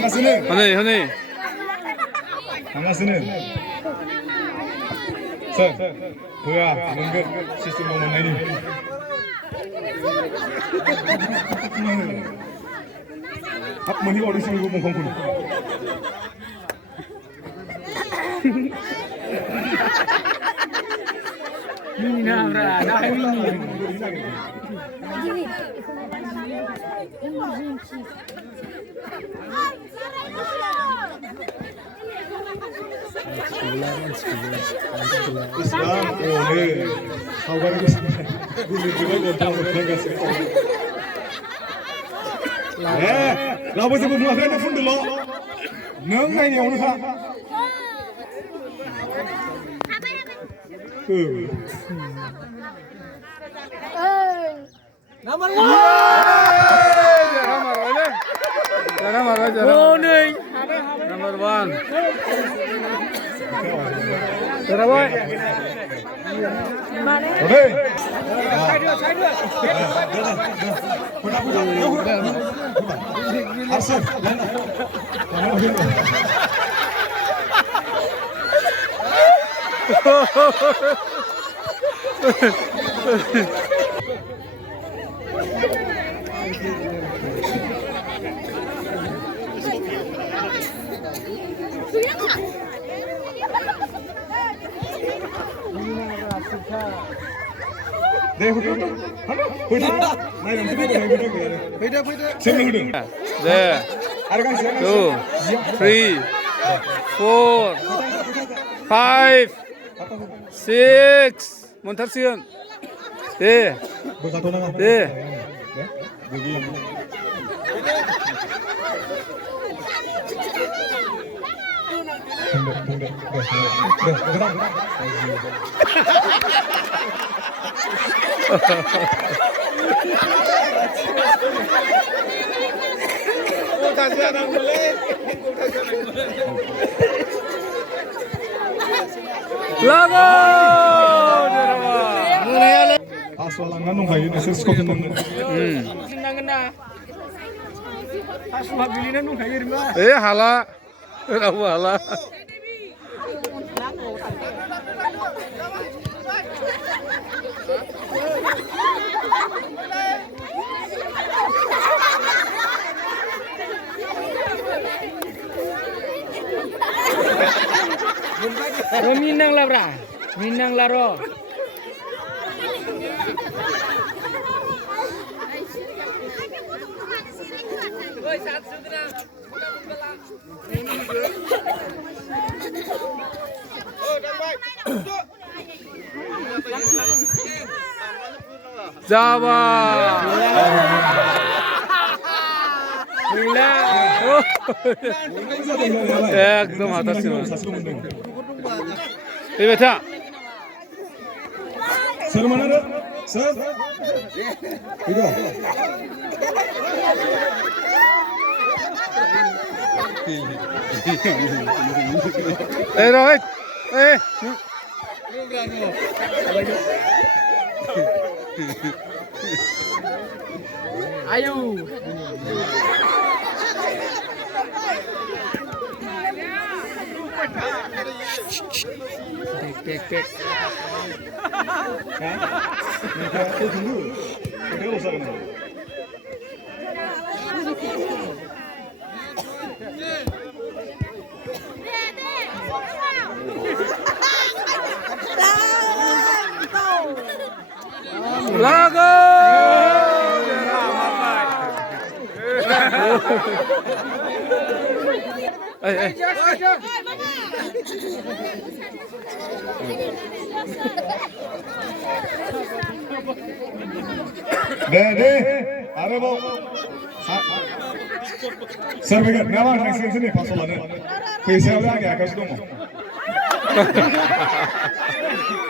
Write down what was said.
हनै थांगासिनो सोर होआ मोनगोन सिस्टेमाव मोननायनि हाब मोनहैबावदोंसो बेखौ बंफांखौनो मिनिनाब्रा दाहाय मिनि Islam öyle kavga ediyorsun. Birlikte ortamda gasip. Rabısı bu muhabbet fundu lo. Neng này nhiều nữa sao? Number 1. Number 1. Tera boy. Oke. Asal. Deh, hudu. Hudu. Naik nanti hudu. Sini hudu. There. 2, 3, 4, 5, 6. Montarsiun. Deh. Deh. Lago! Aswalangan nungkayu nasi skopin nunggu. Hala. Rabu hala. Minang lah bra, minang lah ro. Jawa. एकदम हाथारसिम ए बेटा Sir mana ada? Sir. Itu. Rohit. Ayo. Tek. Itu dulu. Kita usah kan. Lago. Deh, ada mau. Sir, begini, nama nasi sini pasolannya. Kau siapa lagi? Aku sudah mau.